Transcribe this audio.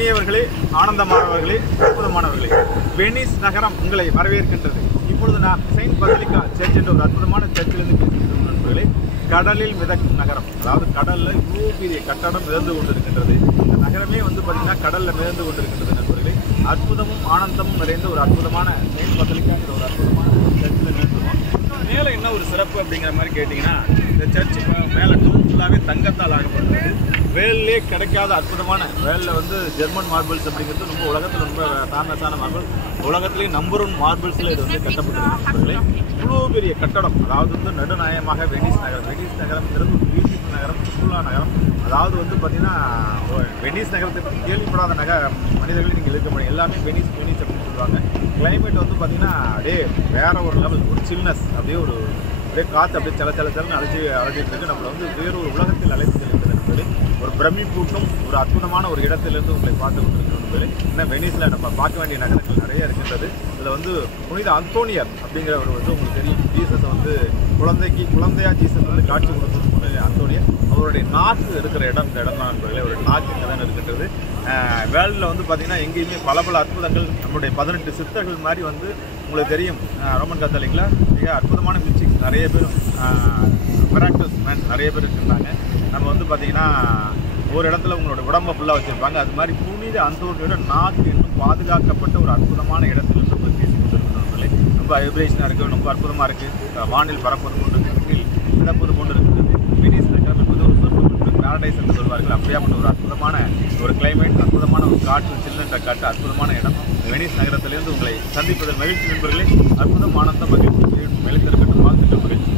இனியவர்களே, ஆனந்தமானவர்களே, அற்புதமானவர்களே, Venice நகரம் உங்களை வரவேற்கின்றது. இப்பொழுது நான் செயின்ட் பசிலிக்கா சர்ச் என்ற ஒரு அற்புதமான சர்ச்சிலிருந்து பேசுகிறேன் நண்பர்களே. கடலில் மிதக்கும் நகரம், அதாவது கடலில் இவ்வளோ பெரிய கட்டடம் மிதந்து கொண்டிருக்கின்றது. இந்த நகரமே வந்து பார்த்தீங்கன்னா கடலில் மிதந்து கொண்டிருக்கின்றது நண்பர்களே. அற்புதமும் ஆனந்தமும் நிறைந்த ஒரு அற்புதமான செயின்ட் பசிலிக்காங்கிற ஒரு அற்புதமான சர்ச்சில் நிறுத்துவோம். மேலே என்ன ஒரு சிறப்பு அப்படிங்கிற மாதிரி கேட்டிங்கன்னா, இந்த சர்ச்சு மேலே டூம் ஃபுல்லாகவே தங்கத்தால் ஆகப்பட்டது. வேல்லே கிடைக்காத அற்புதமான வேலில் வந்து ஜெர்மன் மார்பிள்ஸ் அப்படிங்கிறது ரொம்ப உலகத்தில் ரொம்ப ஃபேமஸான மார்பிள். உலகத்திலேயே நம்பர் 1 மார்பிள்ஸில் இது வந்து கட்டப்பட்டிருக்கு. இவ்வளோ பெரிய கட்டடம், அதாவது வந்து நடுநாயகமாக வெனிஸ் நகரம். வெனிஸ் நகரம்ங்கிறது ஒரு பியூட்டிஃபுல் நகரம், சுற்றுலா நகரம். அதாவது வந்து பார்த்தீங்கன்னா வெனிஸ் நகரத்தை பற்றி கேள்விப்படாத மனிதர்கள் நீங்கள் இருக்க முடியும். எல்லாமே வெனிஸ் வெனிஸ் அப்படின்னு சொல்லுவாங்க. கிளைமேட் வந்து பார்த்தீங்கன்னா அப்படியே வேற ஒரு லெவல், ஒரு சில்னஸ், அப்படியே காற்று அப்படியே சலச்சலன்னு அழைச்சிட்டு இருக்கு. நம்மளை வந்து வேறொரு உலகத்தில் அழைத்து செல்கிறது. ஒரு பிரமிப்பூட்டும் ஒரு அற்புதமான ஒரு இடத்திலிருந்து உங்களை பார்த்து கொண்டிருக்கிறோம். இன்னும் வெனிஸில் நம்ம பார்க்க வேண்டிய நகரங்கள் நிறைய இருக்கின்றது. இதில் வந்து புனித அந்தோனியர் அப்படிங்கிறவர் வந்து உங்களுக்கு தெரியும், ஜீசஸ் வந்து குழந்தையா ஜீசஸ் வந்து காட்சி கொடுத்தது புனித அந்தோனியர். அவருடைய நாக்கு இருக்கிற இடம் இந்த இடம் தான் நண்பர்களே. அவருடைய நாக்கு இங்கே தான் இருக்கின்றது. வேர்ல்டில் வந்து பார்த்திங்கன்னா எங்கேயுமே பல அற்புதங்கள், நம்மளுடைய 18 சித்தர்கள் மாதிரி வந்து உங்களுக்கு தெரியும், ரோமன் கத்தோலிக்கில் மிக அற்புதமான மியூசிக்ஸ் நிறைய பேர், மிராக்கிள்ஸ் மேன் நிறைய பேர் இருந்தாங்க. நம்ம வந்து பார்த்திங்கன்னா ஒரு இடத்துல உங்களோட உடம்பை ஃபுல்லாக வச்சுருப்பாங்க. அது மாதிரி புனித அந்தோனியோட நாக்கு இன்னும் பாதுகாக்கப்பட்ட ஒரு அற்புதமான இடத்துலேருந்து நம்ம பேசி கொண்டிருக்கிறவங்களே. ரொம்ப வைப்ரேஷனாக இருக்குது, ரொம்ப அற்புதமாக இருக்குது. வானில் பறப்பது கொண்டு இருக்குது, மிதப்பது கொண்டு இருக்குது. வெனிஸ் நகரம் என்பது ஒரு சொர்க்கம், பேரடைஸ் என்று சொல்வார்கள். அப்படியாப்பட்ட ஒரு அற்புதமான ஒரு கிளைமேட், அற்புதமான ஒரு காற்று, சில்லுன்ற காற்று, அற்புதமான இடம். வெனிஸ் நகரத்திலிருந்து உங்களை சந்திப்பதில் மகிழ்ச்சி நண்பர்களே. அற்புதம், ஆனந்தம், மகிழ்ச்சி, மெலித்திருக்கட்டும். வாழ்த்துக்கள், மகிழ்ச்சி.